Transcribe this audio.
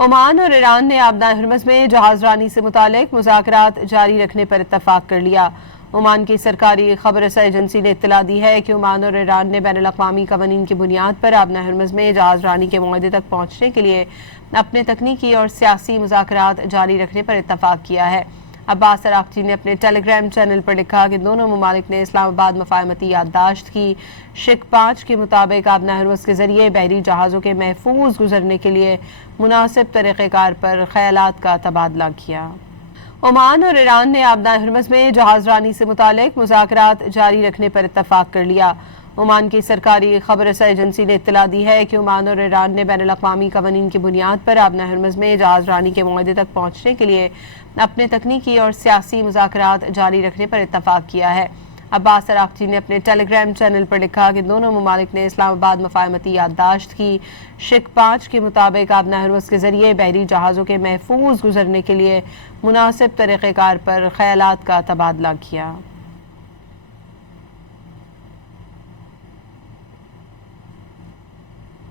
Oman और Iran ने आबदार हरमज में जहाज रानी से मुतालिक मुज़ाकरात जारी रखने पर इत्तफाक कर लिया। ओमान की सरकारी खबर रसा एजेंसी ने इत्तला दी है कि ओमान और ईरान ने बैनुल-अक़वामी क़वानीन की बुनियाद पर आबदार हरमज में जहाज रानी के मुआहदे तक पहुँचने के लिए अपने तकनीकी और सियासी मुज़ाकरात जारी रखने पर इत्तफाक किया है। अब्बास अराक़ची ने अपने टेलीग्राम चैनल पर लिखा कि दोनों ममालिक ने इस्लामाबाद मफाहमती याददाश्त की शिक 5 के मुताबिक आबदार हरमज के जरिए बहरी जहाज़ों के महफूज गुजरने के लिए मुनासिब तरीक़ेकार पर ख़यालात का तबादला किया। ओमान और ईरान ने आबदार हरमज में जहाज रानी से मुतालिक मुज़ाकरात जारी रखने पर इत्तफाक कर लिया। ओमान की सरकारी खबर रसा एजेंसी ने इत्तला दी है कि ओमान और ईरान ने बैनुल-अक़वामी क़वानीन की बुनियाद पर आबदार हरमज में जहाज रानी के मुआहदे तक पहुँचने के लिए अपने तकनीकी और सियासी मुज़ाकरात जारी रखने पर इत्तफाक किया है। अब्बास अराक़ची ने अपने टेलीग्राम चैनल पर लिखा कि दोनों ममालिक ने इस्लामाबाद मफाहमती याददाश्त की शिक 5 के मुताबिक आबदार हरमज के जरिए बहरी जहाज़ों के महफूज गुजरने के लिए मुनासिब तरीक़ेकार पर ख़यालात का तबादला किया।